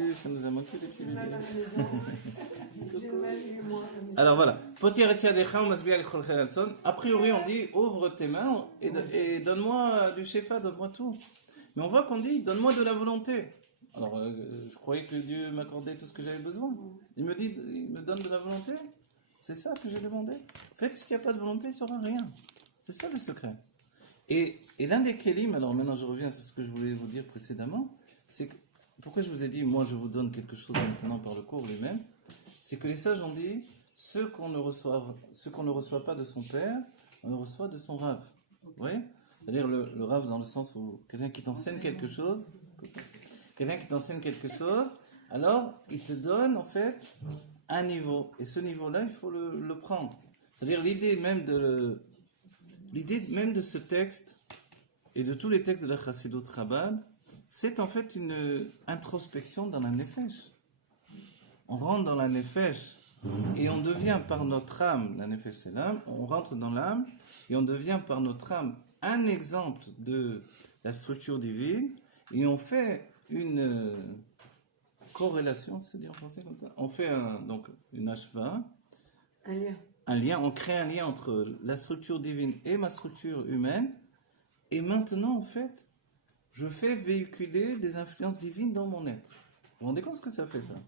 depuis, ça nous a manqué des petits bébés. Alors voilà. A priori, on dit ouvre tes mains et donne-moi du shefa, donne-moi tout. Mais on voit qu'on dit donne-moi de la volonté. Alors, je croyais que Dieu m'accordait tout ce que j'avais besoin. Il me donne de la volonté. C'est ça que j'ai demandé. En fait, si tu n'as pas de volonté, tu n'auras rien. C'est ça le secret. Et l'un des kélim, alors maintenant je reviens sur ce que je voulais vous dire précédemment, c'est que, pourquoi je vous ai dit, moi je vous donne quelque chose maintenant par le cours lui-même, c'est que les sages ont dit, ce qu'on ne reçoit pas de son père, on le reçoit de son rave. Vous voyez ? C'est-à-dire le rave dans le sens où quelqu'un qui t'enseigne quelque chose, alors il te donne en fait un niveau. Et ce niveau-là, il faut le prendre. C'est-à-dire l'idée même de ce texte et de tous les textes de la Chassidut Chabad, c'est en fait une introspection dans la nefesh. On rentre dans la nefesh et on devient par notre âme, la nefesh c'est l'âme, on rentre dans l'âme et on devient par notre âme un exemple de la structure divine et on fait une corrélation, c'est dire en français comme ça. On fait donc une ashva, un lien, on crée un lien entre la structure divine et ma structure humaine. Et maintenant, en fait, je fais véhiculer des influences divines dans mon être. Vous vous rendez compte ce que ça fait, ça?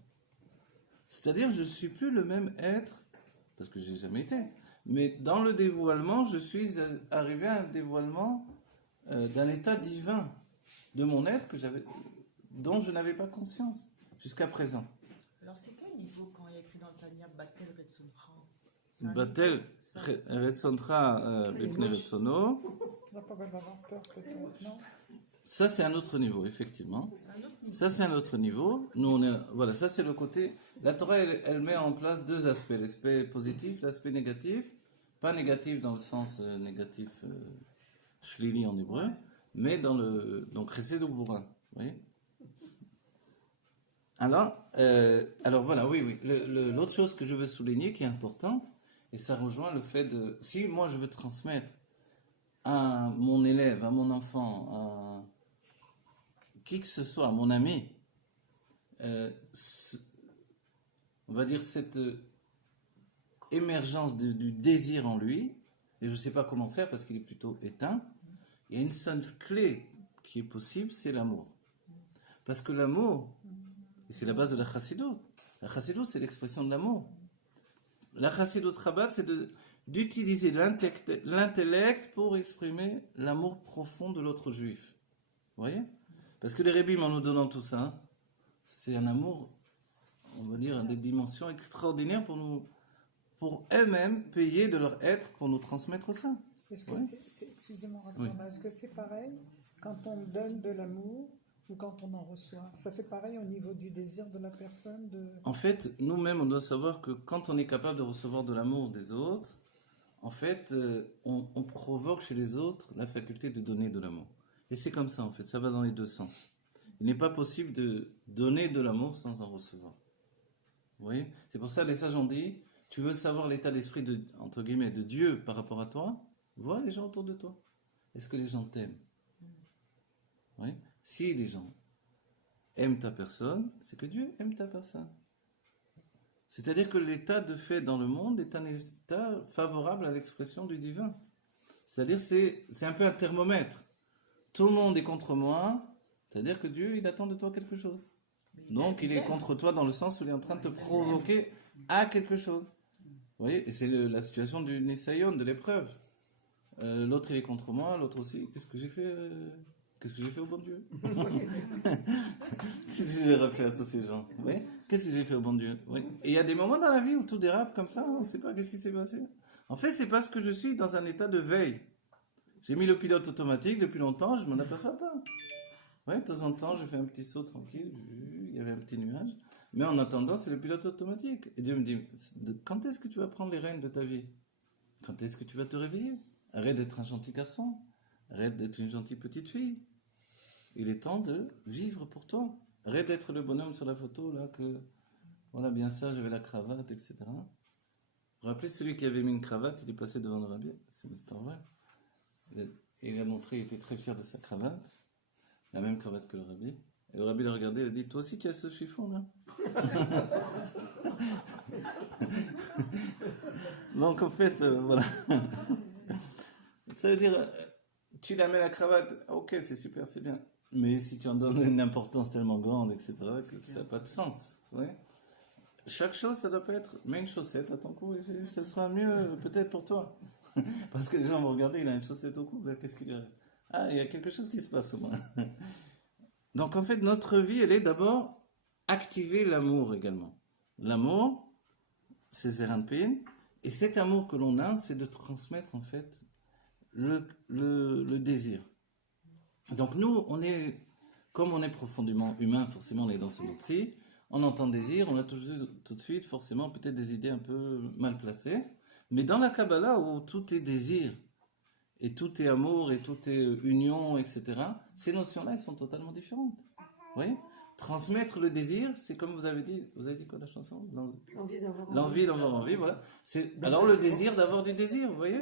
C'est-à-dire, je ne suis plus le même être, parce que je n'ai jamais été. Mais dans le dévoilement, je suis arrivé à un dévoilement d'un état divin de mon être dont je n'avais pas conscience jusqu'à présent. Alors, c'est quel niveau quand il y a écrit dans le Tanya Batel Retsoncha? Batel Retsoncha Bepne Retsono. On va pas avoir peur peut-être, non? Ça, c'est un autre niveau, effectivement. Ça, c'est un autre niveau. Nous, voilà, ça, c'est le côté. La Torah, elle met en place deux aspects. L'aspect positif, l'aspect négatif. Pas négatif dans le sens négatif, shlili en hébreu, mais dans le. Donc, Chesed ou Gvura. Vous voyez? Alors voilà, oui. L'autre chose que je veux souligner qui est importante, et ça rejoint le fait de. Si moi, je veux transmettre à mon élève, à mon enfant, à qui que ce soit, à mon ami, on va dire cette émergence du désir en lui, et je ne sais pas comment faire parce qu'il est plutôt éteint, il y a une seule clé qui est possible, c'est l'amour. Parce que l'amour, et c'est la base de la chassidut, c'est l'expression de l'amour. La chassidut Chabad, c'est d'utiliser l'intellect pour exprimer l'amour profond de l'autre juif. Vous voyez? Parce que les rébim, en nous donnant tout ça, c'est un amour, on va dire, à des dimensions extraordinaires pour eux-mêmes payer de leur être pour nous transmettre ça. Est-ce que excusez-moi, est-ce que c'est pareil quand on donne de l'amour ou quand on en reçoit? Ça fait pareil au niveau du désir de la personne En fait, nous-mêmes, on doit savoir que quand on est capable de recevoir de l'amour des autres, en fait, on provoque chez les autres la faculté de donner de l'amour. Et c'est comme ça, en fait, ça va dans les deux sens. Il n'est pas possible de donner de l'amour sans en recevoir. Vous voyez? C'est pour ça que les sages ont dit, tu veux savoir l'état d'esprit entre guillemets, de Dieu par rapport à toi, vois les gens autour de toi. Est-ce que les gens t'aiment? Oui? Si les gens aiment ta personne, c'est que Dieu aime ta personne. C'est-à-dire que l'état de fait dans le monde est un état favorable à l'expression du divin. C'est-à-dire c'est un peu un thermomètre. Tout le monde est contre moi, c'est-à-dire que Dieu, il attend de toi quelque chose. Donc, il est contre toi dans le sens où il est en train de te provoquer à quelque chose. Vous voyez? Et c'est la situation du Nisayon, de l'épreuve. L'autre, il est contre moi, l'autre aussi. Qu'est-ce que j'ai fait au bon Dieu? Qu'est-ce que j'ai refait à tous ces gens? Oui? Qu'est-ce que j'ai fait au bon Dieu? Oui. Et il y a des moments dans la vie où tout dérape comme ça, on ne sait pas qu'est-ce qui s'est passé. En fait, c'est parce que je suis dans un état de veille. J'ai mis le pilote automatique depuis longtemps, je ne m'en aperçois pas. Oui, de temps en temps, je fais un petit saut tranquille, il y avait un petit nuage. Mais en attendant, c'est le pilote automatique. Et Dieu me dit, quand est-ce que tu vas prendre les rênes de ta vie? Quand est-ce que tu vas te réveiller? Arrête d'être un gentil garçon. Arrête d'être une gentille petite fille. Il est temps de vivre pour toi. Arrête d'être le bonhomme sur la photo, là, que, voilà, bien ça, j'avais la cravate, etc. Vous vous rappelez celui qui avait mis une cravate, il est passé devant le rabbi, c'est une histoire vraie. Il a montré, il était très fier de sa cravate, la même cravate que le rabbi. Et le rabbi l'a regardé, il a dit, toi aussi tu as ce chiffon là? Donc en fait, voilà. Ça veut dire, tu la mets la cravate, ok, c'est super, c'est bien. Mais si tu en donnes une importance tellement grande, etc., que ça n'a pas de sens. Ouais. Chaque chose, ça doit pas être. Mets une chaussette à ton cou et ça sera mieux peut-être pour toi. Parce que les gens vont regarder, il a une chaussette au cou, ben, qu'est-ce qu'il dirait? Ah, il y a quelque chose qui se passe au moins. Donc en fait, notre vie, elle est d'abord activer l'amour également. L'amour, c'est Zeranpin, et cet amour que l'on a, c'est de transmettre en fait le désir. Donc nous, comme on est profondément humain, forcément on est dans ce monde-ci, on entend désir, on a tout de suite forcément peut-être des idées un peu mal placées, mais dans la Kabbalah où tout est désir, et tout est amour, et tout est union, etc., ces notions-là, elles sont totalement différentes. Vous voyez? Transmettre le désir, c'est comme vous avez dit quoi la chanson? L'envie d'avoir envie, voilà. Alors le désir d'avoir du désir, vous voyez?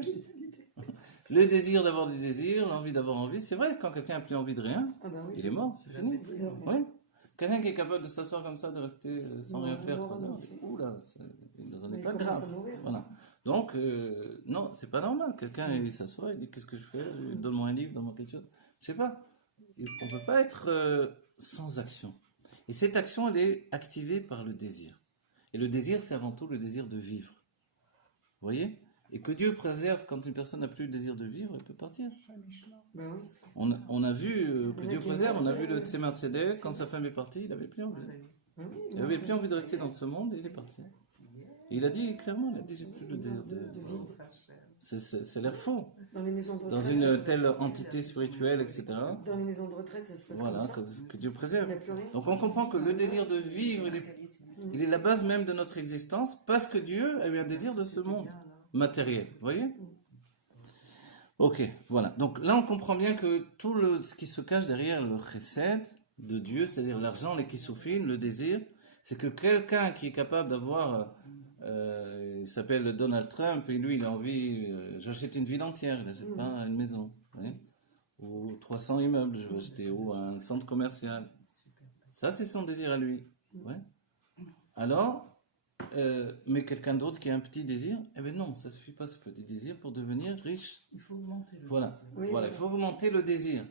Le désir d'avoir du désir, l'envie d'avoir envie, c'est vrai, quand quelqu'un n'a plus envie de rien, il est mort, c'est fini. Oui. Quelqu'un qui est capable de s'asseoir comme ça, de rester sans rien faire, oula, il est dans un état grave. Voilà. Donc, non, c'est pas normal. Quelqu'un, il s'assoit, il dit qu'est-ce que je fais? Donne-moi un livre, donne-moi quelque chose. Je sais pas. On peut pas être sans action. Et cette action, elle est activée par le désir. Et le désir, c'est avant tout le désir de vivre. Vous voyez? Et que Dieu préserve quand une personne n'a plus le désir de vivre, elle peut partir. On a vu que Dieu préserve, on a vu le Tzemar Tzedek, quand sa femme est partie, il n'avait plus envie. Il n'avait plus envie de rester dans ce monde et il est parti. Et il a dit clairement, il a dit j'ai plus le désir de vivre. Ça a l'air faux. Dans une telle entité spirituelle, etc. Dans les maisons de retraite, ça se passe voilà, comme ça. que Dieu préserve. Il n'y a plus rien. Donc on comprend que le désir de vivre, il est la base même de notre existence, parce que Dieu a eu un désir de ce monde matériel. Vous voyez? Ok, voilà. Donc là, on comprend bien que tout ce qui se cache derrière le chesed de Dieu, c'est-à-dire l'argent, les kissoufines, le désir, c'est que quelqu'un qui est capable d'avoir, il s'appelle Donald Trump, et lui, il a envie, j'achète une ville entière, il n'achète pas une maison, vous voyez, ou 300 immeubles, je vais acheter, ou un centre commercial. Ça, c'est son désir à lui. Ouais. Alors, mais quelqu'un d'autre qui a un petit désir, eh bien non, ça ne suffit pas ce petit désir pour devenir riche. Il faut augmenter le voilà. désir. Oui, Voilà, il faut augmenter le désir.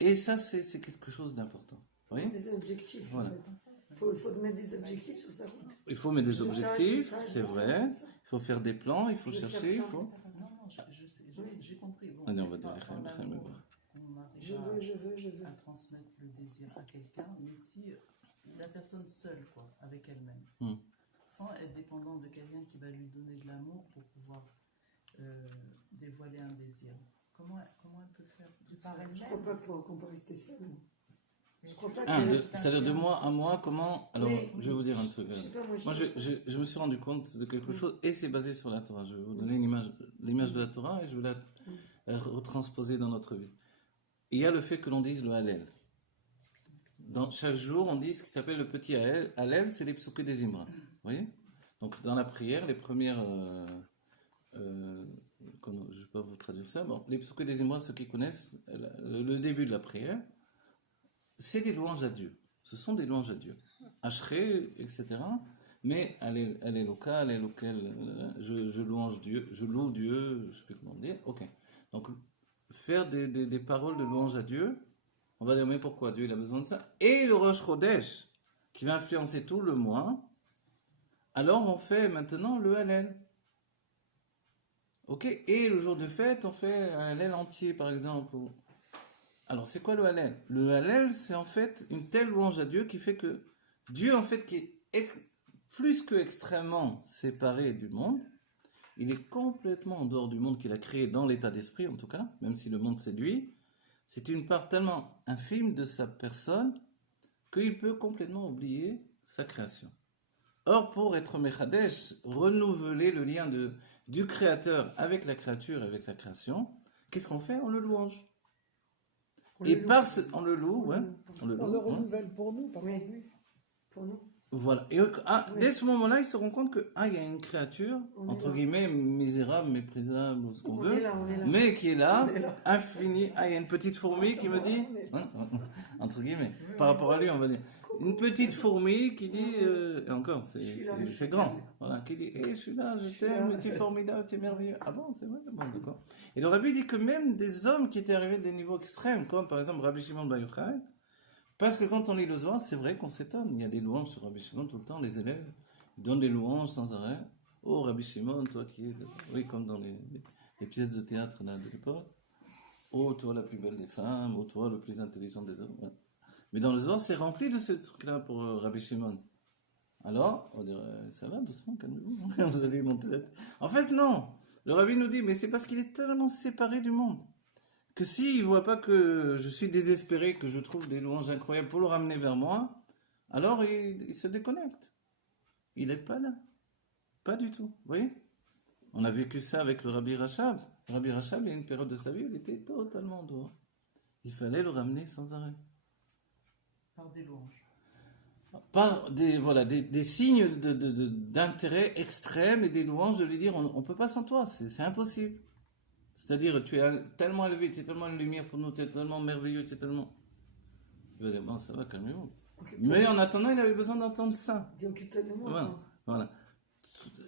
Et ça, c'est quelque chose d'important. Vous voyez? Des objectifs. Voilà. Il faut mettre des objectifs sur sa route. Il faut mettre des Je fais ça, objectifs, je fais ça, c'est je fais vrai. ça. Il faut faire des plans, il faut Je vais chercher, faire il ça. faut... Non, je sais, j'ai compris. Bon, Allez, on c'est va dire pas les dans frères, l'amour qu'on arrive Je veux. à transmettre le désir à quelqu'un, mais si la personne seule, quoi, avec elle-même, sans être dépendant de quelqu'un qui va lui donner de l'amour pour pouvoir dévoiler un désir. Comment elle peut faire toute Par seule? elle-même. Je crois pas qu'on peut rester seul. Je crois pas C'est-à-dire de mois à mois, comment... Alors, Mais- je vais vous dire un truc. Je sais pas, moi, Moi, je me suis rendu compte de quelque chose, et c'est basé sur la Torah. Je vais vous donner l'image de la Torah, et je vais la retransposer dans notre vie. Il y a le fait que l'on dise le Hallel. Dans chaque jour, on dit ce qui s'appelle le petit Hallel. Hallel, c'est les psuké des Imra. Vous voyez? Donc, dans la prière, les premières... je ne vais pas vous traduire ça. Bon, les psuké des Imra, ceux qui connaissent, le début de la prière, c'est des louanges à Dieu. Ce sont des louanges à Dieu. Ashrei, etc. Mais elle est locale, elle est locale. Je louange Dieu, je loue Dieu, je ne sais plus comment dire. Ok. Donc, faire des paroles de louange à Dieu, on va dire, mais pourquoi Dieu il a besoin de ça? Et le Rosh Chodesh, qui va influencer tout le mois, alors on fait maintenant le Hallel. Ok? Et le jour de fête, on fait un Hallel entier, par exemple. Alors, c'est quoi le Hallel? Le Hallel, c'est en fait une telle louange à Dieu qui fait que Dieu, en fait, qui est plus que extrêmement séparé du monde, il est complètement en dehors du monde qu'il a créé dans l'état d'esprit, en tout cas, même si le monde c'est lui. C'est une part tellement infime de sa personne qu'il peut complètement oublier sa création. Or, pour être Mechadesh, renouveler le lien du créateur avec la créature, avec la création, qu'est-ce qu'on fait? On le louange. On le loue, ouais. On le On le loue, hein. renouvelle pour nous, pas pour Oui. lui. Pour nous. Voilà. Et dès ce moment-là, il se rend compte que il y a une créature, On est entre là. guillemets, misérable, méprisable, ou ce qu'on On veut, est là, on est là. mais qui est là, On est là. infinie. Il y a une petite fourmi qui me dit, entre guillemets, par rapport à lui, on va dire, une petite fourmi qui dit, et encore, Je suis là, c'est grand, voilà, qui dit, je suis là, je t'aime, tu es formidable, tu es merveilleux. Ah bon, c'est vrai, bon, d'accord. Et le rabbi dit que même des hommes qui étaient arrivés à des niveaux extrêmes, comme par exemple Rabbi Shimon Bar Yochai, parce que quand on lit le Zohar, c'est vrai qu'on s'étonne. Il y a des louanges sur Rabbi Shimon tout le temps, les élèves donnent des louanges sans arrêt. Oh Rabbi Shimon, toi qui es... Oui, comme dans les pièces de théâtre là, de l'époque. Oh, toi la plus belle des femmes, oh, toi le plus intelligent des hommes. Ouais. Mais dans le Zohar, c'est rempli de ce truc-là pour Rabbi Shimon. Alors, on dirait, ça va, doucement, calmez-vous, vous allez monter la tête. En fait, non. Le Rabbi nous dit, mais c'est parce qu'il est tellement séparé du monde que s'il ne voit pas que je suis désespéré, que je trouve des louanges incroyables pour le ramener vers moi, alors il se déconnecte. Il n'est pas là. Pas du tout. Vous voyez? On a vécu ça avec le Rabbi Rachab. Le Rabbi Rachab, il y a une période de sa vie où il était totalement dehors. Il fallait le ramener sans arrêt. Par des louanges. Par des signes d'intérêt extrême et des louanges de lui dire on ne peut pas sans toi, c'est impossible. C'est-à-dire, tu es tellement élevé, tu es tellement une lumière pour nous, tu es tellement merveilleux, tu es tellement... Je vais dire, bon, ça va, calmez-vous. Mais en attendant, il avait besoin d'entendre ça. Dis, occupe-toi de moi. Voilà. Quoi.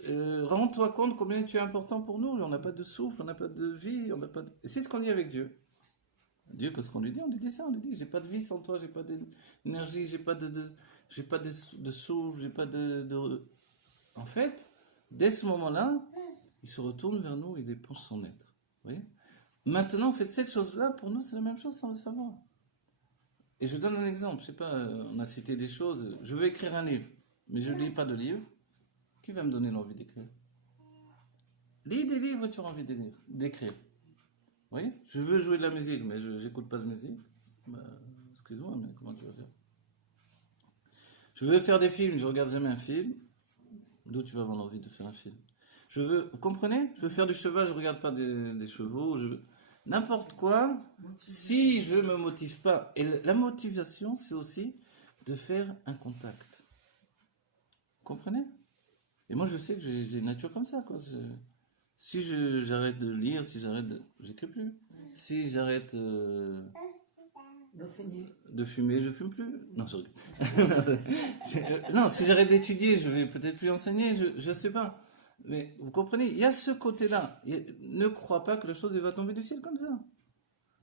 Voilà. Rends-toi compte combien tu es important pour nous. On n'a pas de souffle, on n'a pas de vie, on n'a pas de... Et c'est ce qu'on dit avec Dieu. Dieu, qu'est-ce qu'on lui dit? On lui dit ça, on lui dit, j'ai pas de vie sans toi, j'ai pas d'énergie, j'ai pas de souffle, j'ai pas de... En fait, dès ce moment-là, il se retourne vers nous, il éponge son être. Vous voyez? Maintenant, en fait, cette chose-là, pour nous, c'est la même chose sans le savoir. Et je donne un exemple. Je sais pas, on a cité des choses. Je veux écrire un livre, mais je ne lis pas de livre. Qui va me donner l'envie d'écrire? Lis des livres et tu auras envie d'écrire. Vous voyez? Je veux jouer de la musique, mais je n'écoute pas de musique. Bah, excuse-moi, mais comment tu vas faire? Je veux faire des films, je ne regarde jamais un film. D'où tu vas avoir l'envie de faire un film? Vous comprenez? Je veux faire du cheval, je ne regarde pas des chevaux. N'importe quoi, si je ne me motive pas. Et la motivation, c'est aussi de faire un contact. Vous comprenez? Et moi, je sais que j'ai une nature comme ça, quoi. Si j'arrête de lire, si j'arrête de... J'écris plus. Si j'arrête D'enseigner. de fumer, je fume plus. Non, je rigole. Non, si j'arrête d'étudier, je vais peut-être plus enseigner, je sais pas. Mais vous comprenez, il y a ce côté-là. Ne crois pas que la chose va tomber du ciel comme ça.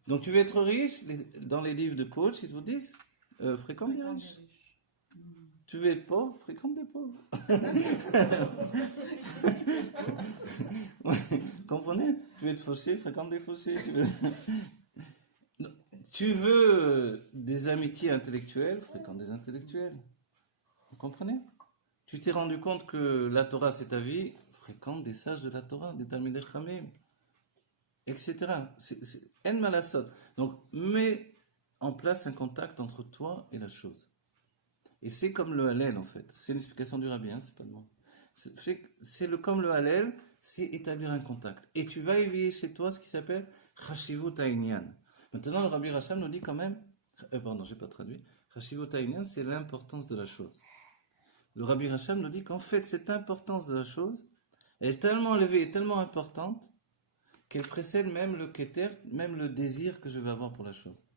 Donc tu veux être riche, dans les livres de coach, ils vous disent, fréquente des riches. Tu veux être pauvre, fréquente des pauvres. Comprenez? Tu veux être fauché, fréquente des fauchés. Tu veux des amitiés intellectuelles, fréquente des intellectuels. Vous comprenez? Tu t'es rendu compte que la Torah c'est ta vie, fréquente des sages de la Torah, des Talmidei Chachamim, etc. C'est en malasot. Donc mets en place un contact entre toi et la chose. Et c'est comme le Hallel en fait. C'est une explication du rabbi, hein, c'est pas de moi. Comme le Hallel, c'est établir un contact. Et tu vas éveiller chez toi ce qui s'appelle Chashivut Ha'inyan. Maintenant, le Rabbi Racham nous dit quand même, pardon, j'ai pas traduit. Chashivut Ha'inyan, c'est l'importance de la chose. Le Rabbi Racham nous dit qu'en fait, cette importance de la chose, elle est tellement élevée et tellement importante qu'elle précède même le keter, même le désir que je vais avoir pour la chose.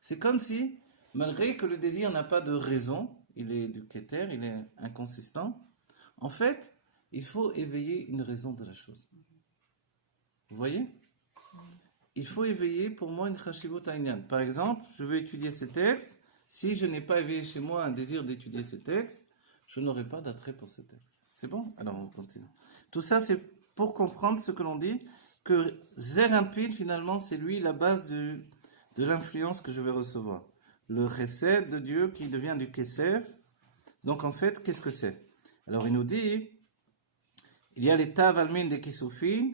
C'est comme si, malgré que le désir n'a pas de raison, il est du keter, il est inconsistant, en fait, il faut éveiller une raison de la chose. Vous voyez? Il faut éveiller pour moi une chashivut ha'inyan. Par exemple, je veux étudier ces textes. Si je n'ai pas éveillé chez moi un désir d'étudier ces textes, je n'aurai pas d'attrait pour ce texte. C'est bon? Alors on continue. Tout ça, c'est pour comprendre ce que l'on dit, que Zer Impid, finalement, c'est lui la base de l'influence que je vais recevoir. Le chesed de Dieu qui devient du kesef. Donc en fait, qu'est-ce que c'est? Alors il nous dit, il y a les tav almin des kisufin,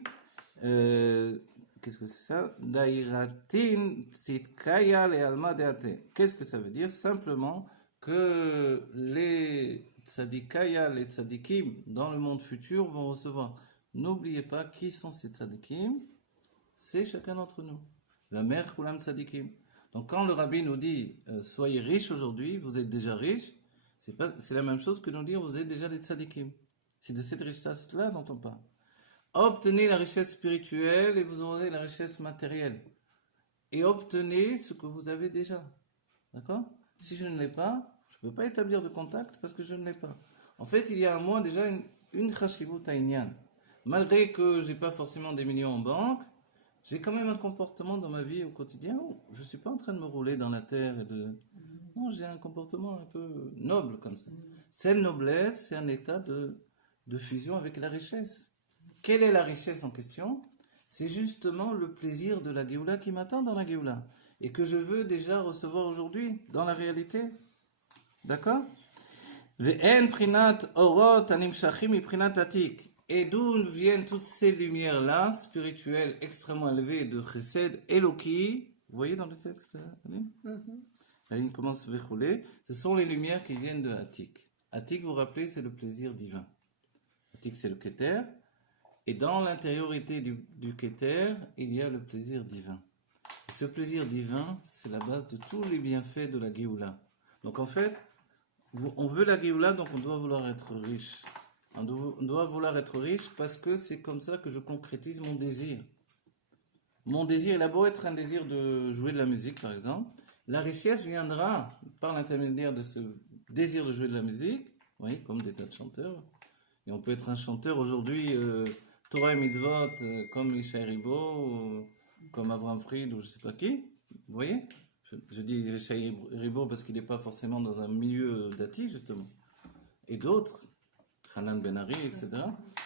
qu'est-ce que c'est ça? Dairatin tsitkaya le alma deate. Qu'est-ce que ça veut dire? Simplement que les tzadikaya, les tzadikim dans le monde futur vont recevoir. N'oubliez pas qui sont ces tzadikim, c'est chacun d'entre nous. La mère kulam tzadikim. Donc quand le rabbi nous dit soyez riches aujourd'hui, vous êtes déjà riches, C'est la même chose que de dire vous êtes déjà des tzadikim. C'est de cette richesse-là dont on parle. Obtenez la richesse spirituelle et vous aurez la richesse matérielle. Et obtenez ce que vous avez déjà. D'accord? Si je ne l'ai pas, je ne peux pas établir de contact parce que je ne l'ai pas. En fait, il y a en moi déjà une chashivut inyan. Malgré que je n'ai pas forcément des millions en banque, j'ai quand même un comportement dans ma vie au quotidien où je ne suis pas en train de me rouler dans la terre et de... Non, j'ai un comportement un peu noble comme ça. Cette noblesse, c'est un état de fusion avec la richesse. Quelle est la richesse en question? C'est justement le plaisir de la Géoula qui m'attend dans la Géoula et que je veux déjà recevoir aujourd'hui dans la réalité. D'accord? Ve'en prinat orot animshachim iprinat atik. Et d'où viennent toutes ces lumières-là, spirituelles, extrêmement élevées de Chesed, Eloki? Vous voyez dans le texte, Aline? La ligne commence Vechoulé. Ce sont les lumières qui viennent de Atik. Atik, vous vous rappelez, c'est le plaisir divin. Atik, c'est le Keter. Et dans l'intériorité du Keter, il y a le plaisir divin. Et ce plaisir divin, c'est la base de tous les bienfaits de la Géoula. Donc en fait, on veut la Géoula, donc on doit vouloir être riche. On doit vouloir être riche parce que c'est comme ça que je concrétise mon désir. Mon désir, il a beau être un désir de jouer de la musique, par exemple. La richesse viendra par l'intermédiaire de ce désir de jouer de la musique, oui, comme des tas de chanteurs. Et on peut être un chanteur aujourd'hui, Torah et Mitzvot, comme Ishaï Ribo, comme Avraham Fried, ou je ne sais pas qui. Vous voyez? Je dis Ishaï Ribo parce qu'il n'est pas forcément dans un milieu dati, justement. Et d'autres, Hanan Ben-Ari, etc.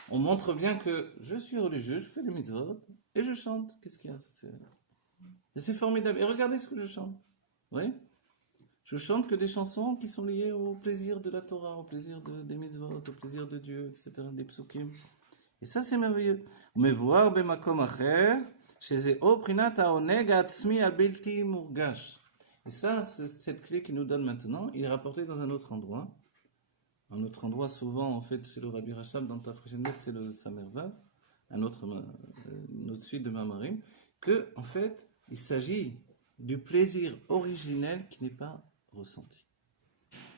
On montre bien que je suis religieux, je fais des mitzvot, et je chante. Qu'est-ce qu'il y a? C'est formidable. Et regardez ce que je chante. Oui? Je chante que des chansons qui sont liées au plaisir de la Torah, au plaisir des mitzvot, au plaisir de Dieu, etc., des psukim. Et ça, c'est merveilleux. Mais voir bemakom acher, chez o prinat haoneg atzmi abelti murgash. Et ça, cette clé qu'il nous donne maintenant, il est rapporté dans un autre endroit. Un autre endroit, souvent, en fait, c'est le Rabbi Rachab, dans Tafrechenet, c'est le Samervav, une autre suite de Mamarim, que, en fait, il s'agit du plaisir originel qui n'est pas ressenti.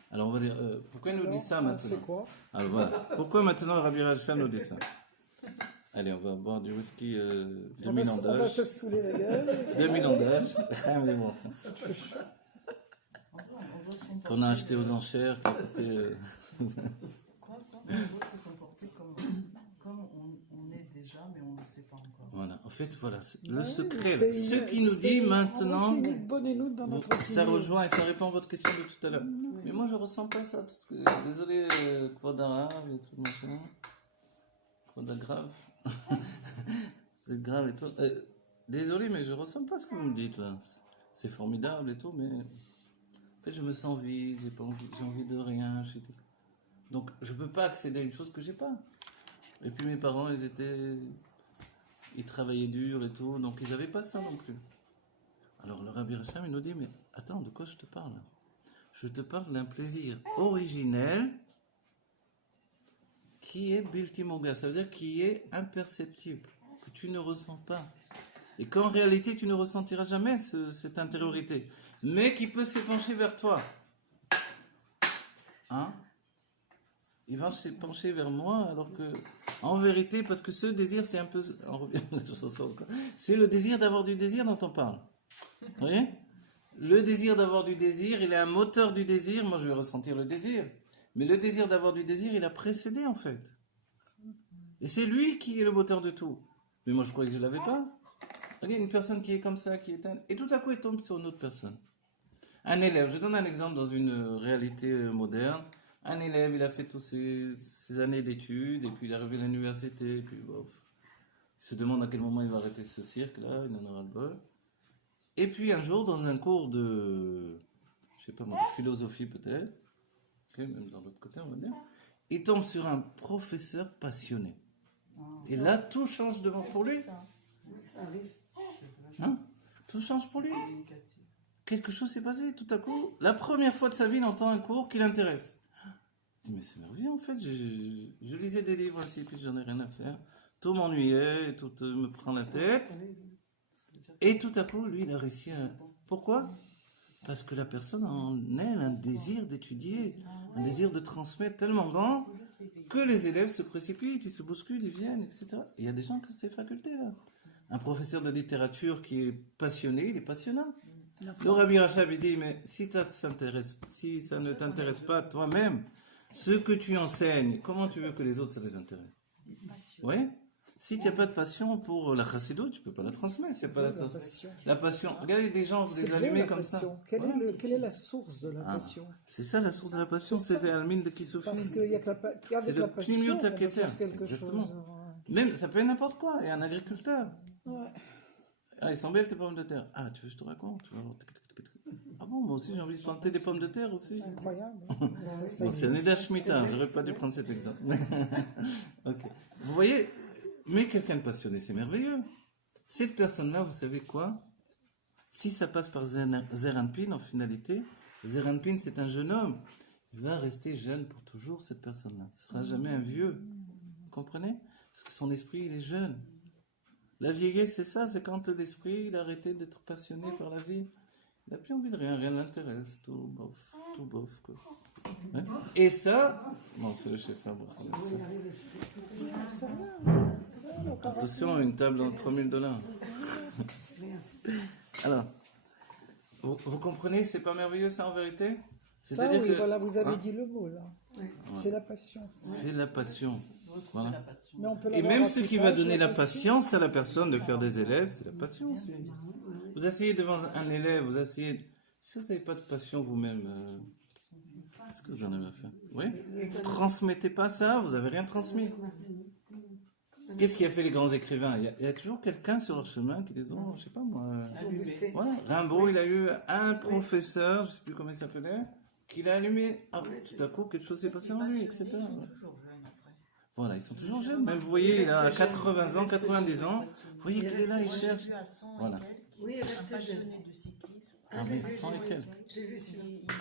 Alors, on va dire, pourquoi il nous dit ça maintenant? C'est quoi? Alors, voilà. Pourquoi maintenant le Rabbi Rachab nous dit ça? Allez, on va boire du whisky 2000 ans On va d'âge. se saouler la gueule. 2000 ans d'âge. Qu'on a acheté aux enchères, qui a coûté... On doit se comporter comme on est déjà, mais on ne le sait pas encore. Voilà, en fait, voilà, le Oui, secret, c'est ce une- qui nous dit c'est- maintenant, C'est une bonne énoute dans notre ça opinion. rejoint et ça répond à votre question de tout à l'heure. Mais moi, je ressens pas ça. Tout ce que, désolé, Quadara, les trucs machin. Quadra grave. Vous êtes grave et tout. Désolé, mais je ressens pas ce que vous me dites là. C'est formidable et tout, mais en fait, je me sens vide, j'ai envie de rien. Donc, je peux pas accéder à une chose que j'ai pas. Et puis mes parents, ils travaillaient dur et tout, donc ils n'avaient pas ça non plus. Alors le Rabbi Racham, il nous dit, mais attends, de quoi je te parle? Je te parle d'un plaisir originel qui est bilti moga, ça veut dire qui est imperceptible, que tu ne ressens pas. Et qu'en réalité, tu ne ressentiras jamais cette intériorité, mais qui peut s'épancher vers toi. Hein? Il va s'épancher vers moi, alors que, en vérité, parce que ce désir, c'est un peu, on revient à la chanson encore, c'est le désir d'avoir du désir dont on parle. Vous voyez? Le désir d'avoir du désir, il est un moteur du désir, moi je vais ressentir le désir, mais le désir d'avoir du désir, il a précédé en fait. Et c'est lui qui est le moteur de tout. Mais moi je croyais que je ne l'avais pas. Regarde, une personne qui est comme ça, qui est et tout à coup il tombe sur une autre personne. Un élève, je donne un exemple dans une réalité moderne. Un élève, il a fait toutes ses années d'études, et puis il est arrivé à l'université, et puis bof. Il se demande à quel moment il va arrêter ce cirque-là, il en aura le bol. Et puis un jour, dans un cours de, je sais pas moi, de philosophie peut-être, okay, même dans l'autre côté on va dire, il tombe sur un professeur passionné. Et là, tout change pour lui. Ça arrive. Hein? Tout change pour lui. Négatif. Quelque chose s'est passé, tout à coup. La première fois de sa vie, il entend un cours qui l'intéresse. Il dit, mais c'est merveilleux en fait, je lisais des livres aussi, puis j'en ai rien à faire. Tout m'ennuyait, tout me prend la tête. Et tout à coup, lui, il a réussi à... Pourquoi? Parce que la personne en elle a un désir d'étudier, un désir de transmettre tellement grand que les élèves se précipitent, ils se bousculent, ils viennent, etc. Et il y a des gens qui ont ces facultés-là. Un professeur de littérature qui est passionné, il est passionnant. Le Rabbi Rachab, il dit, mais si ça ne t'intéresse pas toi-même, ce que tu enseignes, comment tu veux que les autres, ça les intéresse? Oui. Si tu n'as pas de passion pour la chassidoute, tu ne peux pas la transmettre. S'il y a pas la passion. Regardez des gens, vous C'est les beau, allumez la comme ça. passion. Voilà. Quelle est la source de la Ah, passion? c'est ça la source de la passion, C'est ça. c'est Almine de Kisofim. Parce qu'il n'y a qu'avec le la passion pimiut qu'on peut taketer, faire quelque exactement. chose. Même, ça peut être n'importe quoi. Il y a un agriculteur. Ouais. Ah, ils sont belles tes pommes de terre. Ah, tu veux que je te raconte? Tu vas voir. Ah bon, moi aussi j'ai envie de planter des pommes de terre aussi. C'est incroyable. Bon, c'est Neda Shemitah, j'aurais pas dû prendre cet exemple. Ok. Vous voyez, mais quelqu'un de passionné, c'est merveilleux. Cette personne-là, vous savez quoi? Si ça passe par Zeranpin, en finalité, Zeranpin, c'est un jeune homme. Il va rester jeune pour toujours, cette personne-là. Ce sera jamais un vieux. Vous comprenez? Parce que son esprit, il est jeune. La vieillesse, c'est ça, c'est quand l'esprit, il a arrêté d'être passionné par la vie. Il n'a plus envie de rien, rien ne l'intéresse, tout bof, quoi. Hein? Et ça, bon, c'est le chef Abraham. Attention, une table dans $3000. Alors, vous comprenez, c'est pas merveilleux ça en vérité? Ça, oui, voilà, vous avez dit le mot là. Ouais. C'est la passion. C'est la passion. Voilà. La passion. Mais on peut Et l'avoir même à ce tout qui va âge, donner la passion. patience à la personne de faire des élèves, c'est la passion aussi. Vous asseyez devant un élève, vous asseyez. Si vous n'avez pas de passion vous-même, qu'est-ce que vous en avez à faire? Oui? Transmettez pas ça, vous n'avez rien transmis. Qu'est-ce qui a fait les grands écrivains? Il y a toujours quelqu'un sur leur chemin qui dit, oh, je sais pas moi. Voilà. Rimbaud, il a eu un professeur, je sais plus comment il s'appelait, qui l'a allumé. Ah, tout à coup, quelque chose s'est passé en lui, etc. Voilà, ils sont toujours jeunes. Même vous voyez, il a 80 ans, 90 ans. Vous voyez qu'il est là, il cherche. Voilà. Oui, il Un reste jeune. passionné de cyclisme. Ah oui, 100 et quelques. J'ai vu celui-là.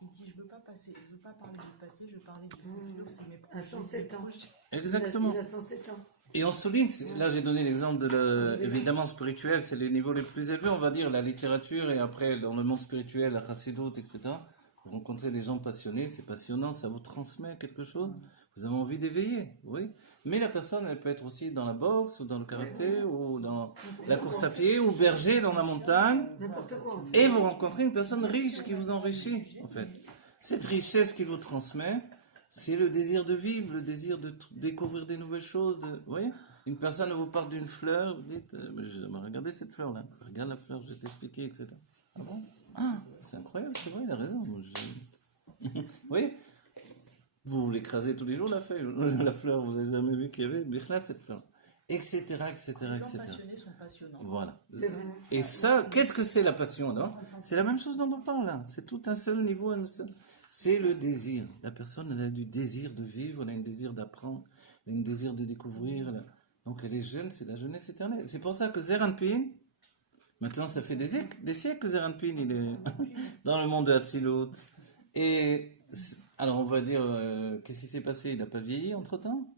Il dit, je veux pas parler du passé, je veux parler du futur, c'est mes À 107 ans. Exactement. Il a 107 ans. Et on souligne, là j'ai donné l'exemple de évidemment spirituel, c'est les niveaux les plus élevés, on va dire, la littérature, et après dans le monde spirituel, la chassidoute, etc. Vous rencontrez des gens passionnés, c'est passionnant, ça vous transmet quelque chose, vous avez envie d'éveiller, oui. Mais la personne, elle peut être aussi dans la boxe, ou dans le karaté, ou dans la course à pied, ou berger dans la montagne, N'importe quoi. En fait. et vous rencontrez une personne riche qui vous enrichit, en fait. Cette richesse qu'il vous transmet, c'est le désir de vivre, le désir de découvrir des nouvelles choses. Vous voyez, une personne vous parle d'une fleur, vous dites, regardez cette fleur-là, regarde la fleur, je vais t'expliquer, etc. Ah bon? Ah, c'est incroyable, c'est vrai, il a raison. Vous voyez, vous l'écrasez tous les jours, la feuille, la fleur, vous n'avez jamais vu qu'il y avait, mais là, cette fleur, etc., etc., Les gens etc. passionnés sont passionnants. Voilà. C'est vrai. Et ça, qu'est-ce que c'est la passion, non? C'est la même chose dont on parle là. C'est tout un seul niveau. C'est le désir. La personne, elle a du désir de vivre, elle a un désir d'apprendre, elle a un désir de découvrir. Donc elle est jeune, c'est la jeunesse éternelle. C'est pour ça que Zeranpin, maintenant ça fait des siècles que Zeranpin, il est dans le monde de Hatzilut. Et alors on va dire, qu'est-ce qui s'est passé? Il n'a pas vieilli entre-temps?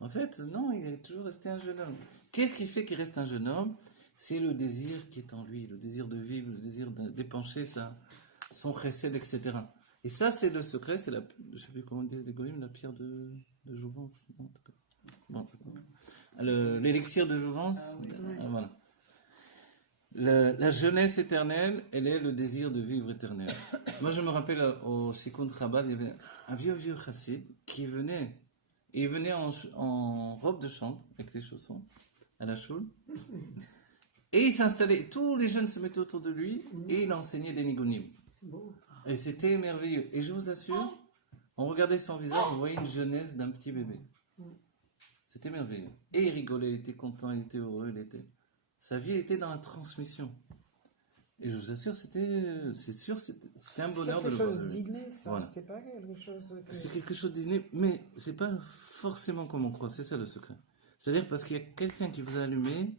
En fait, non, il est toujours resté un jeune homme. Qu'est-ce qui fait qu'il reste un jeune homme? C'est le désir qui est en lui, le désir de vivre, le désir d'épancher son chesed, etc. Et ça, c'est le secret, c'est je sais plus comment disent les goïms, la pierre de jouvence. Non, en tout cas. Bon, l'élixir de jouvence, voilà. La jeunesse éternelle, elle est le désir de vivre éternel. Moi, je me rappelle au Sikun Chabad, il y avait un vieux chassid qui venait. Et il venait en robe de chambre, avec les chaussons, à la choule. Et il s'installait, tous les jeunes se mettaient autour de lui, et il enseignait des nigunim. Et c'était merveilleux. Et je vous assure, on regardait son visage, on voyait une jeunesse d'un petit bébé. C'était merveilleux. Et il rigolait, il était content, il était heureux, sa vie était dans la transmission. Et je vous assure, c'était un bonheur de le voir. C'est quelque chose d'inné, ça. Voilà. C'est pas quelque chose que... C'est quelque chose d'inné, mais c'est pas forcément comme on croit. C'est ça le secret. C'est-à-dire parce qu'il y a quelqu'un qui vous a allumé,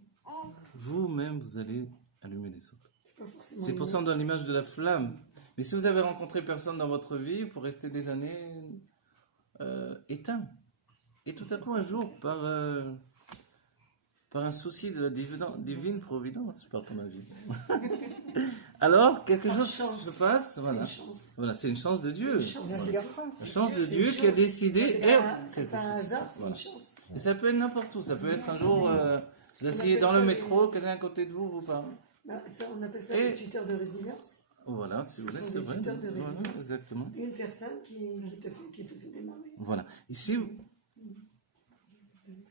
vous-même vous allez allumer les autres. C'est pour ça qu'on donne l'image de la flamme. Mais si vous avez rencontré personne dans votre vie, pour rester des années éteint. Et tout à coup, un jour, par par un souci de la divine providence, je parle comme ma vie. Alors, quelque Par chose chance. se passe, C'est voilà. une chance. Voilà, c'est une chance de Dieu. C'est une chance. Il y a de la grâce. La chance de C'est Dieu une qui a chance. décidé. C'est pas un hasard, c'est Voilà. une chance. Et ça peut être n'importe où. Ça peut être un jour, vous asseyez appelle dans ça le des- métro, quelqu'un à côté de vous vous parle. Bah, ça, on appelle ça Et- des tuteurs de résilience. Voilà, si vous Ce voulez, sont c'est des vrai. tuteurs de Voilà, résilience. exactement. Une personne qui te fait démarrer. Voilà. Ici,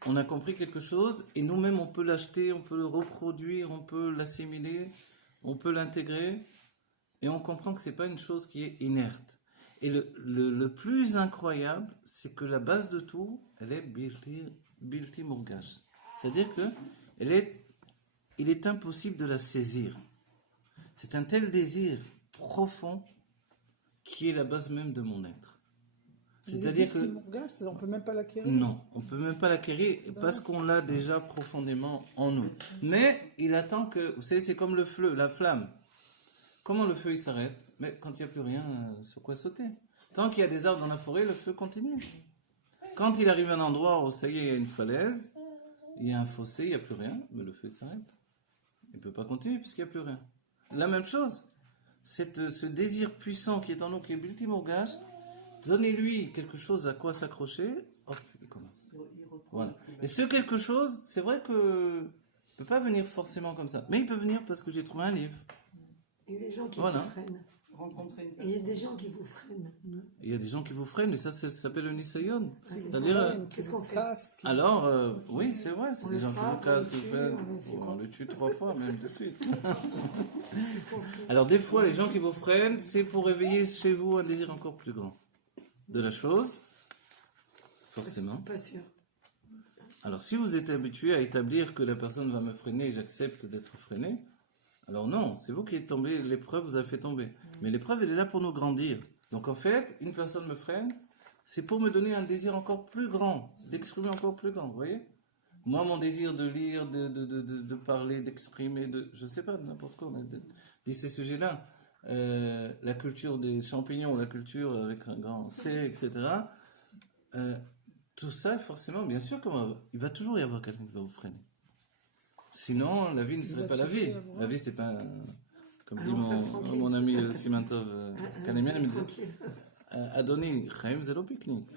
on a compris quelque chose et nous-mêmes, on peut l'acheter, on peut le reproduire, on peut l'assimiler, on peut l'intégrer et on comprend que c'est pas une chose qui est inerte. Et le plus incroyable, c'est que la base de tout, elle est Bilti Murgash. C'est-à-dire que il est impossible de la saisir. C'est un tel désir profond qui est la base même de mon être. C'est-à-dire que on peut même pas l'acquérir. non, on peut même pas l'acquérir parce qu'on l'a déjà profondément en nous. Mais il attend que, vous savez, c'est comme le feu, la flamme. Comment le feu il s'arrête? Mais quand il n'y a plus rien sur quoi sauter. Tant qu'il y a des arbres dans la forêt, le feu continue. Quand il arrive à un endroit où ça y est, il y a une falaise, il y a un fossé, il n'y a plus rien, mais le feu s'arrête. Il ne peut pas continuer puisqu'il n'y a plus rien. La même chose. Ce désir puissant qui est en nous, qui est Bilti Murgash, donnez-lui quelque chose à quoi s'accrocher, hop, il commence. Il reprend Voilà. le plus Et ce quelque chose, c'est vrai que ne peut pas venir forcément comme ça. Mais il peut venir parce que j'ai trouvé un livre. Et les gens qui Voilà. vous freinent. rencontrer une Et il y a personne. des gens qui vous freinent. Il y a des gens qui vous freinent, et ça s'appelle le Nisayon. Ah, ils C'est-à-dire, vous freinent. Qu'est-ce qu'on fait? Alors, oui, c'est vrai, c'est On des le gens qui vous frappe, cassent, on que le vous tue, faites. on le fait quoi? On le tue 3 fois, même de suite. Qu'est-ce qu'on fait? Alors, des fois, les gens qui vous freinent, c'est pour réveiller chez vous un désir encore plus grand de la chose, forcément. Pas sûr. Alors, si vous êtes habitué à établir que la personne va me freiner et j'accepte d'être freiné, alors non, c'est vous qui êtes tombé, l'épreuve vous a fait tomber. Mais l'épreuve, elle est là pour nous grandir. Donc en fait, une personne me freine, c'est pour me donner un désir encore plus grand, d'exprimer encore plus grand, vous voyez? Moi, mon désir de lire, de parler, d'exprimer, je sais pas, n'importe quoi, on a dit ces sujets-là. La culture des champignons, la culture avec un grand C, etc. Tout ça, forcément, bien sûr, il va toujours y avoir quelqu'un qui va vous freiner. Sinon, la vie ne serait pas la vie. La vie, c'est pas... Comme dit mon ami Simantov Kanemian, il me disait Tranquille. Adoni, Chaim, zéro pique-nique.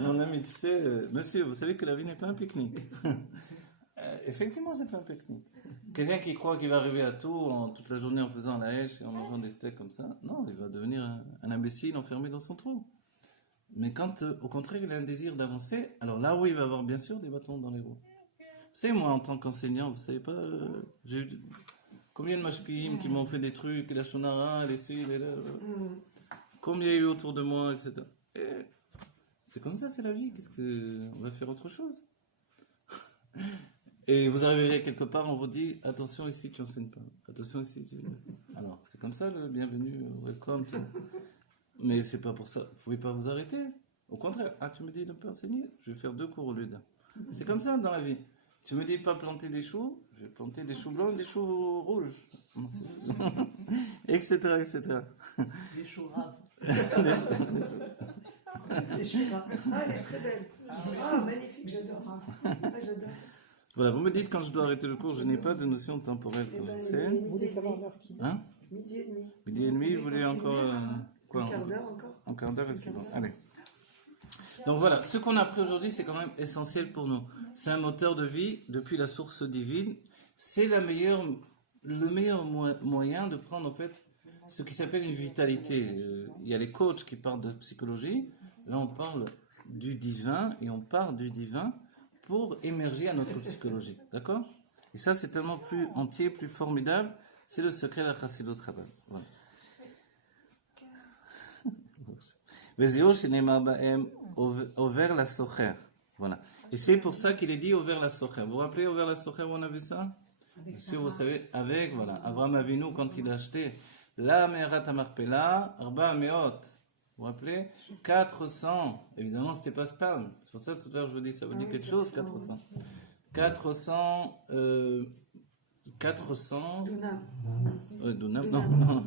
Mon ami, tu sais, monsieur, vous savez que la vie n'est pas un pique-nique. Effectivement, c'est pas un pique-nique. Quelqu'un qui croit qu'il va arriver à tout toute la journée en faisant la hache et en mangeant des steaks comme ça, non, il va devenir un imbécile enfermé dans son trou. Mais quand, au contraire, il a un désir d'avancer, alors là, oui, il va avoir bien sûr des bâtons dans les roues. Vous savez, moi, en tant qu'enseignant, vous savez pas, j'ai eu combien de mashpim qui m'ont fait des trucs, la shonara, les ci, les là, combien il y a eu autour de moi, etc. Et c'est comme ça, c'est la vie. On va faire autre chose. Et vous arriverez quelque part, on vous dit, attention ici, tu n'enseignes pas. Attention ici, Alors, c'est comme ça, le bienvenu, welcome. Mais c'est pas pour ça. Vous pouvez pas vous arrêter. Au contraire, tu me dis de ne pas enseigner, je vais faire 2 cours au lieu d'un. C'est comme ça dans la vie. Tu me dis pas planter des choux, je vais planter des choux blancs, des choux rouges, etc., etc. Des choux raves. Je sais pas. Ah, elle est très belle. Ah, magnifique, j'adore. Ah, j'adore. Voilà, vous me dites quand je dois arrêter le cours, je n'ai pas de notion temporelle Eh quand ben, j'enseigne. Vous voulez savoir l'heure qu'il est? Hein? Midi et demi. Midi et demi, vous voulez encore... quoi? Un quart d'heure encore. Un quart d'heure, c'est bon. Allez. Donc voilà, ce qu'on a appris aujourd'hui, c'est quand même essentiel pour nous. C'est un moteur de vie depuis la source divine. C'est le meilleur moyen de prendre en fait ce qui s'appelle une vitalité. Il y a les coachs qui parlent de psychologie. Là, on parle du divin et on part du divin pour émerger à notre psychologie. D'accord? Et ça, c'est tellement plus entier, plus formidable. C'est le secret de la Chassidut Chabad. Voilà. Vezio shenema ba'em over la socher. Voilà. Et c'est pour ça qu'il est dit over la socher. Vous vous rappelez over la socher où on a vu ça? Si vous savez, avec, voilà, Avraham Avinu, quand il a acheté la Me'arat HaMarpela, Arba Meot. Vous vous rappelez? 400. Évidemment, c'était pas stable. C'est pour ça que tout à l'heure je vous dis, ça vous dit quelque chose, 400. 400. Dunam. Non.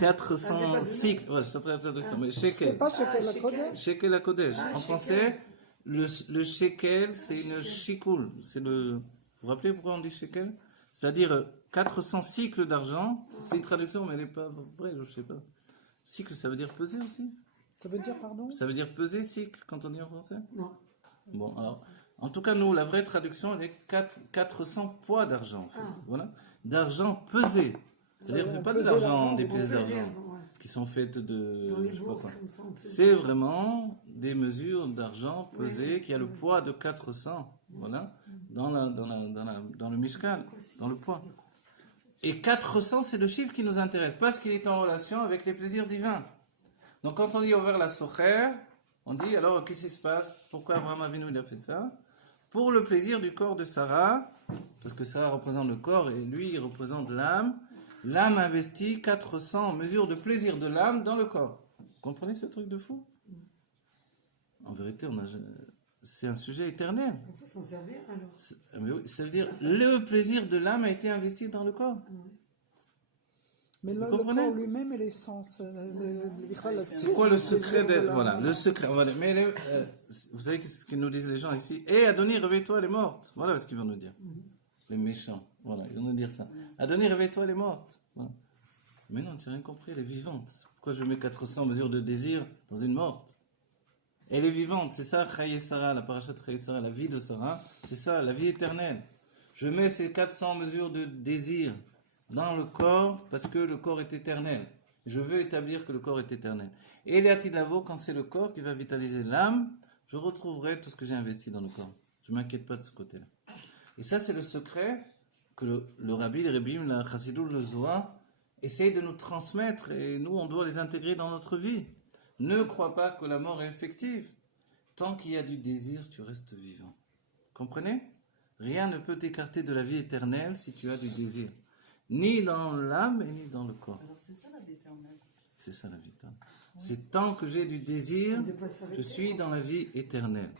400 cycles. Ouais, c'est très traduction. Mais C'était shekel. pas Shekel la Kodesh? Shekel la Kodesh. En français, Le shekel, c'est une shikoul. Vous vous rappelez pourquoi on dit shekel? C'est-à-dire 400 cycles d'argent. C'est une traduction, mais elle n'est pas vraie, je ne sais pas. Cycle, ça veut dire peser aussi? Ça veut dire, pardon? Ça veut dire peser, cycle, quand on dit en français? Non. Bon, alors, en tout cas, nous, la vraie traduction, elle est 400 poids d'argent, en fait. Voilà. D'argent pesé. C'est-à-dire on pas de pesait l'argent, l'avant, des on pièces pesait d'argent avant, ouais. qui sont faites de... Dans les je sais pas bourses, quoi. comme ça, on peut. C'est vraiment des mesures d'argent pesées qui a le poids de 400, voilà, dans le Mishkan, dans le poids. Et 400, c'est le chiffre qui nous intéresse, parce qu'il est en relation avec les plaisirs divins. Donc quand on dit ouvert la socher, on dit alors qu'est-ce qui se passe? Pourquoi Abraham Avinu il a fait ça? Pour le plaisir du corps de Sarah, parce que Sarah représente le corps et lui il représente l'âme. L'âme investit 400 mesures de plaisir de l'âme dans le corps. Vous comprenez ce truc de fou? En vérité, c'est un sujet éternel. Il faut s'en servir alors. Mais oui, ça veut dire le plaisir de l'âme a été investi dans le corps. Mais Vous le comprenez? corps lui-même et l'essence. C'est quoi le secret de... Voilà, le secret. Mais vous savez ce que nous disent les gens ici? Eh, Adonis, réveille-toi, elle est morte. Voilà ce qu'ils vont nous dire. Les méchants. Voilà, ils vont nous dire ça. Adonis, réveille-toi, elle est morte. Voilà. Mais non, tu n'as rien compris, elle est vivante. Pourquoi je mets 400 mesures de désir dans une morte? Elle est vivante, c'est ça, Chaye Sarah, la parachat Chaye Sarah, la vie de Sarah, c'est ça, la vie éternelle. Je mets ces 400 mesures de désir dans le corps parce que le corps est éternel. Je veux établir que le corps est éternel. Et l'Atidavo, quand c'est le corps qui va vitaliser l'âme, je retrouverai tout ce que j'ai investi dans le corps. Je ne m'inquiète pas de ce côté-là. Et ça, c'est le secret que le Rabbi, le Rebbeim, la Chassidou, le Zohar, essaye de nous transmettre et nous, on doit les intégrer dans notre vie. Ne crois pas que la mort est effective. Tant qu'il y a du désir, tu restes vivant. Comprenez? Rien ne peut t'écarter de la vie éternelle si tu as du désir. Ni dans l'âme et ni dans le corps. Alors c'est ça la vie éternelle. C'est ça la vie éternelle. C'est tant que j'ai du désir, je suis dans la vie éternelle.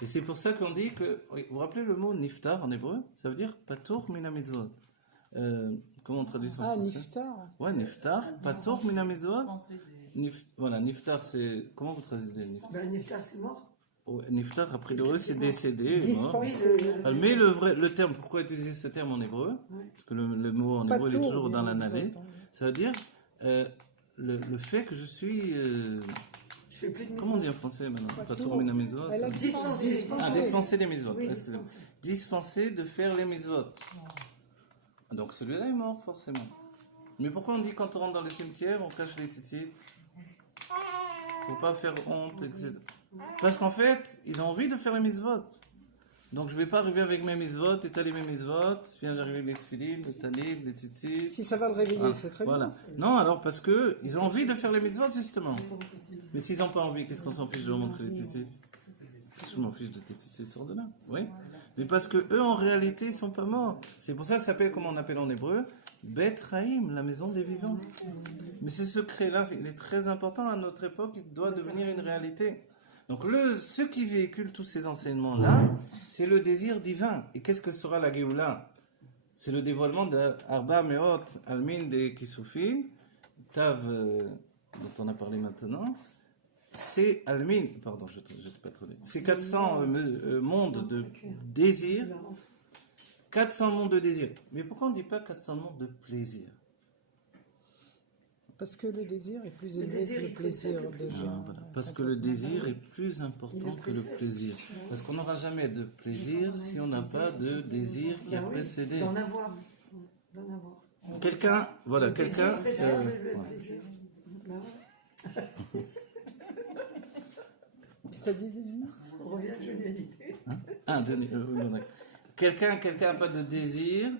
Et c'est pour ça qu'on dit que... Vous vous rappelez le mot niftar en hébreu? Ça veut dire patour mina mitzvot. Comment on traduit ça en français? Niftar. Ouais, niftar, patour mina mitzvot. Dispenser des- Voilà, niftar, c'est... Comment vous traduisez niftar? Ben, Niftar, c'est mort. Niftar, après le c'est décédé. Dispenser. Mort. Mais le terme, pourquoi utiliser ce terme en hébreu? Parce que le mot en hébreu il est toujours dans l'analyse. Ça veut dire le fait que je suis... Je fais plus de comment on mitzvot. dit en français maintenant? Pas Patour toujours. mina mitzvot. Elle a Dispenser. Ah, dispenser des mitzvot. Oui, Excusez-moi. dispenser. Dispenser de faire les mitzvot. Donc celui-là est mort, forcément. Mais pourquoi on dit quand on rentre dans les cimetières, on cache les tzitzit? Faut pas faire honte, etc. Parce qu'en fait, ils ont envie de faire les mitzvot. Donc je vais pas arriver avec mes mitzvot, étaler mes mitzvot. Viens, j'arrive avec les tefilines, le talib, les tzitzit. Si ça va le réveiller, Ah, c'est très voilà. bien. Non, alors parce que ils ont envie de faire les mitzvot justement. Mais s'ils n'ont pas envie, qu'est-ce qu'on s'en fiche de leur montrer les tzitzit? Je m'en fiche de tes tzitzit, sors de là. Oui. Mais parce que eux en réalité ils sont pas morts. C'est pour ça que ça s'appelle, comment on appelle en hébreu, Bet Raïm, la maison des vivants. Mais ce secret-là, il est très important à notre époque, il doit devenir une réalité. Donc ce qui véhicule tous ces enseignements-là, c'est le désir divin. Et qu'est-ce que sera la Géoula? C'est le dévoilement d'Arba Meot Almin de Kisufin, Tav, dont on a parlé maintenant. C'est Almin, pardon, je ne t'ai pas trop dit. C'est 400 mondes de désir. 400 mondes de désir. Mais pourquoi on ne dit pas 400 mondes de plaisir? Parce que le désir est plus Le élevé désir que le est plus plaisir simple. déjà. Voilà. Parce que le désir est plus important que le précède. plaisir. Parce qu'on n'aura jamais de plaisir si on n'a pas de désir qui a Ben oui, précédé. d'en avoir. D'en avoir. Quelqu'un, voilà, Le désir quelqu'un... précède le voilà. plaisir. Ben ouais. Ça dit Denis? On revient à génialité. Ah, Denis, non, d'accord. Quelqu'un n'a pas de désir.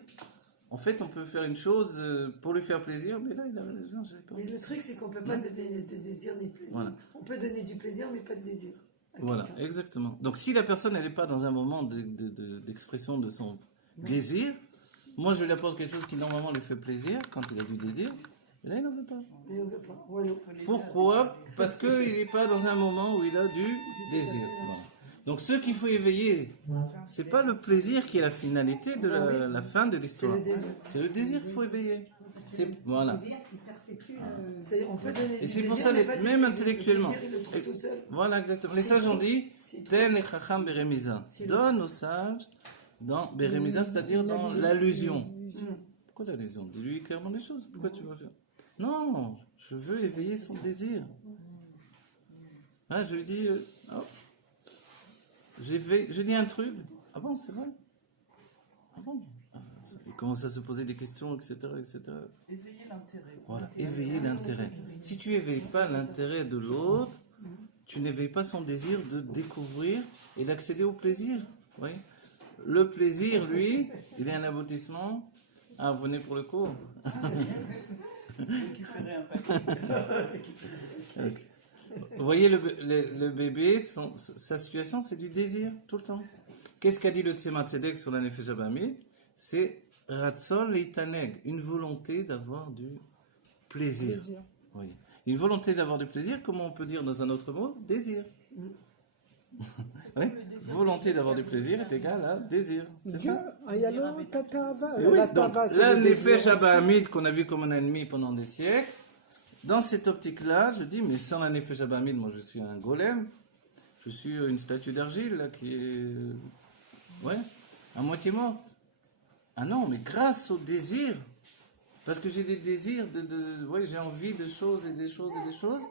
En fait, on peut faire une chose pour lui faire plaisir, mais là, il a raison, j'avais pas Mais envie le de truc, c'est qu'on ne peut pas donner de désir ni de plaisir. Voilà. On peut donner du plaisir, mais pas de désir. à Voilà, quelqu'un. exactement. Donc, si la personne, elle n'est pas dans un moment d'expression de son désir, moi, je lui apporte quelque chose qui, normalement, lui fait plaisir, quand il a du désir, et là, il n'en veut pas. Mais on ne veut pas. Voilà. Pourquoi? Parce qu'il n'est pas dans un moment où il a du désir. Voilà. Donc, ce qu'il faut éveiller, c'est pas le plaisir qui est la finalité de la fin de C'est l'histoire. le désir. C'est le désir qu'il faut éveiller. Voilà. C'est-à-dire, on peut donner Et du c'est pour plaisir, ça, mais pas du même plaisir. intellectuellement. Le plaisir, il le trouve tout seul. Voilà, exactement. Les sages ont dit, Tel les chacham beremiza. Donne aux sages dans beremiza, c'est-à-dire dans l'allusion. Pourquoi l'allusion? Dis-lui clairement les choses. Pourquoi tu vas faire? Non, je veux éveiller son désir. Hein, je lui dis, oh, je dis un truc. Ah bon, c'est vrai? Ah bon? Il commence à se poser des questions, etc., etc. Éveiller l'intérêt. Voilà, éveiller l'intérêt. Si tu éveilles pas l'intérêt de l'autre, tu n'éveilles pas son désir de découvrir et d'accéder au plaisir. Oui. Le plaisir, lui, il est un aboutissement. Ah, vous venez pour le cours. Récupérer un paquet. Ok. Vous voyez, le bébé, sa situation, c'est du désir, tout le temps. Qu'est-ce qu'a dit le Tzemach Tzedek sur la Nefesh Abamid? C'est Ratzon Leitaneg, une volonté d'avoir du plaisir. Oui. Une volonté d'avoir du plaisir, comment on peut dire dans un autre mot? Désir. Oui. Volonté d'avoir du plaisir est égale à désir. C'est ça? Il y a le tatava. Oui, La donc, tava, c'est la le désir Nefesh aussi. Abamid qu'on a vu comme un ennemi pendant des siècles, dans cette optique-là, je dis, mais sans la Nefesh Abamid, moi je suis un golem, je suis une statue d'argile là, qui est à moitié morte. Ah non, mais grâce au désir, parce que j'ai des désirs, j'ai envie de choses et des choses et des choses,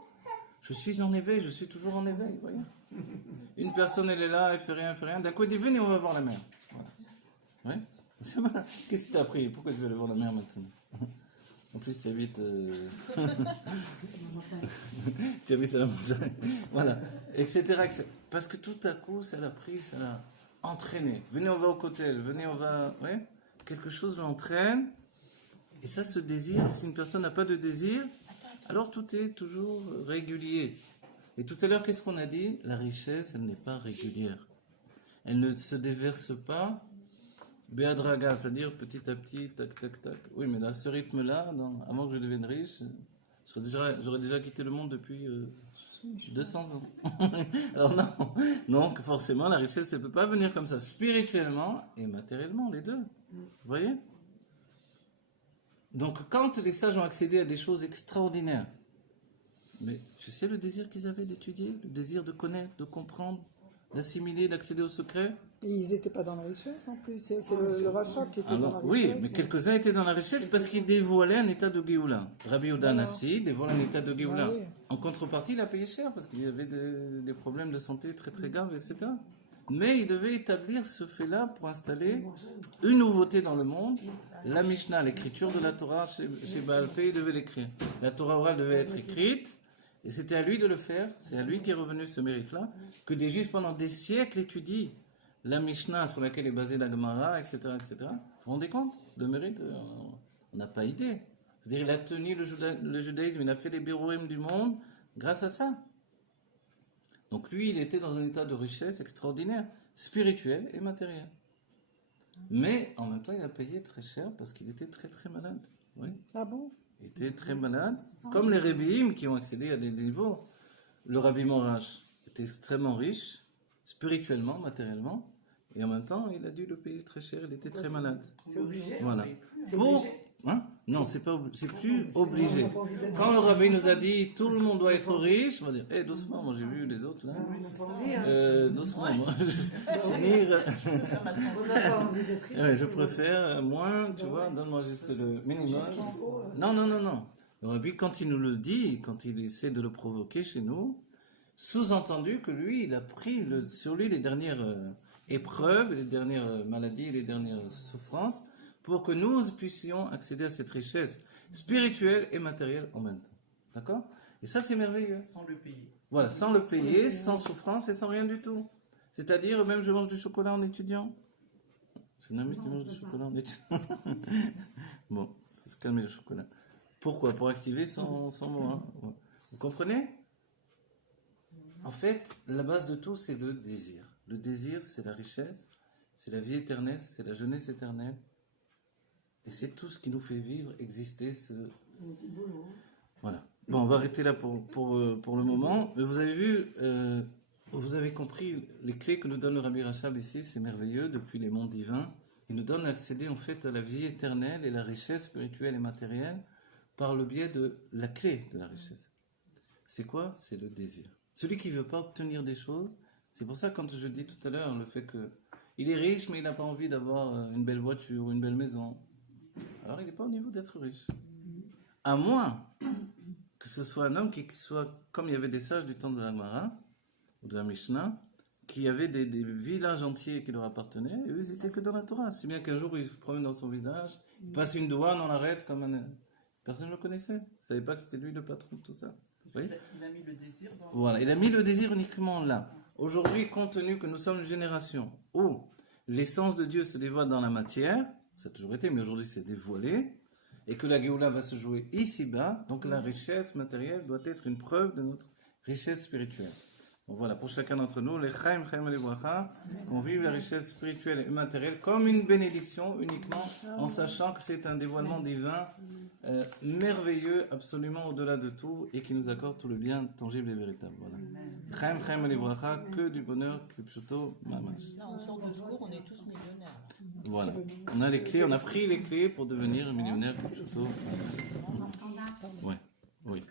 je suis en éveil, je suis toujours en éveil, vous voyez. Une personne, elle est là, elle fait rien, d'un coup elle dit, venez, on va voir la mer. Voilà. Ouais. C'est vrai. Qu'est-ce que tu as appris? Pourquoi tu veux aller voir la mer maintenant? En plus, tu habites tu habites à la montagne. Voilà, etc. Parce que tout à coup, ça l'a pris, ça l'a entraîné. Venez, on va au cocktail, venez, on va... Ouais. Quelque chose l'entraîne. Et ça, ce désir, si une personne n'a pas de désir, alors tout est toujours régulier. Et tout à l'heure, qu'est-ce qu'on a dit? La richesse, elle n'est pas régulière. Elle ne se déverse pas Béadraga, c'est-à-dire petit à petit, tac, tac, tac. Oui, mais à ce rythme-là, avant que je devienne riche, j'aurais déjà quitté le monde depuis 200 ans. Alors non, forcément, la richesse, elle ne peut pas venir comme ça, spirituellement et matériellement, les deux. Vous voyez? Donc, quand les sages ont accédé à des choses extraordinaires, mais tu sais le désir qu'ils avaient d'étudier, le désir de connaître, de comprendre, d'assimiler, d'accéder au secret. Et ils n'étaient pas dans la richesse en plus. C'est le rachat qui était dans la richesse. Oui, mais quelques-uns étaient dans la richesse parce qu'ils dévoilaient un état de Géoula. Rabbi Yehuda Nassi dévoile un état de Géoula. Oui. En contrepartie, il a payé cher parce qu'il y avait des problèmes de santé très très graves, etc. Mais il devait établir ce fait-là pour installer une nouveauté dans le monde. La Mishnah, l'écriture de la Torah chez Baal Pé, il devait l'écrire. La Torah orale devait être écrite. Et c'était à lui de le faire, c'est à lui qui est revenu ce mérite-là, que des Juifs pendant des siècles étudient la Mishnah sur laquelle est basée la Gemara, etc., etc. Vous vous rendez compte? Le mérite, on n'a pas idée. C'est-à-dire il a tenu le judaïsme, il a fait les bérouim du monde grâce à ça. Donc lui, il était dans un état de richesse extraordinaire, spirituelle et matérielle. Mais en même temps, il a payé très cher parce qu'il était très très malade. Oui. Ah bon? Il était très malade, comme les Rébéim qui ont accédé à des niveaux. Le Rabbi Morash était extrêmement riche, spirituellement, matériellement, et en même temps, il a dû le payer très cher, il était très malade. C'est obligé. Voilà. C'est Pour... obligé. Hein? Non, c'est plus obligé. Quand le Rabbi nous a dit tout le monde doit être riche, on va dire, doucement, moi j'ai vu les autres là. On n'a pas envie, hein. Doucement, moi, finir. On n'a pas envie d'être riche. Ouais, je préfère moins, tu vois, donne-moi juste le minimum. Non. Le Rabbi, quand il nous le dit, quand il essaie de le provoquer chez nous, sous-entendu que lui, il a pris sur lui les dernières épreuves, les dernières maladies, les dernières souffrances, pour que nous puissions accéder à cette richesse spirituelle et matérielle en même temps. D'accord? Et ça, c'est merveilleux. Sans le payer. Voilà, sans le payer, sans souffrance et sans rien du tout. C'est-à-dire, même je mange du chocolat en étudiant. C'est un ami qui mange du chocolat en étudiant. Bon, il faut se calmer le chocolat. Pourquoi? Pour activer son mot. Hein. Vous comprenez? En fait, la base de tout, c'est le désir. Le désir, c'est la richesse, c'est la vie éternelle, c'est la jeunesse éternelle. Et c'est tout ce qui nous fait vivre, exister. Voilà. Bon, on va arrêter là pour le moment. Mais vous avez vu, vous avez compris les clés que nous donne le Rabbi Rachab ici, c'est merveilleux, depuis les mondes divins. Il nous donne accéder en fait à la vie éternelle et la richesse spirituelle et matérielle par le biais de la clé de la richesse. C'est quoi? C'est le désir. Celui qui ne veut pas obtenir des choses, C'est pour ça, quand je dis tout à l'heure, le fait que il est riche, mais il n'a pas envie d'avoir une belle voiture, une belle maison. Alors, il n'est pas au niveau d'être riche. À moins que ce soit un homme qui soit, comme il y avait des sages du temps de la Gemara, ou de la Mishnah, qui avaient des villages entiers qui leur appartenaient, et eux, ils étaient que dans la Torah. Si bien qu'un jour, il se promène dans son village, il passe une douane, on l'arrête comme un... Personne ne le connaissait. Il ne savait pas que c'était lui le patron de tout ça. Oui. Il a mis le désir dans... Voilà, il a mis le désir uniquement là. Aujourd'hui, compte tenu que nous sommes une génération où l'essence de Dieu se dévoile dans la matière, ça a toujours été, mais aujourd'hui c'est dévoilé, et que la Géoula va se jouer ici-bas, donc la richesse matérielle doit être une preuve de notre richesse spirituelle. Donc voilà, pour chacun d'entre nous, les Chaim, Chaim et les Bracha, qu'on vive la richesse spirituelle et matérielle comme une bénédiction uniquement en sachant que c'est un dévoilement divin merveilleux, absolument au-delà de tout, et qui nous accorde tout le bien tangible et véritable. Voilà. Chaim, Chaim et les Bracha, que du bonheur, que pshuto, mamash. Là, on sort de ce cours, on est tous millionnaires. Voilà. On a les clés, on a pris les clés pour devenir millionnaire, que pshuto. Ouais. Oui.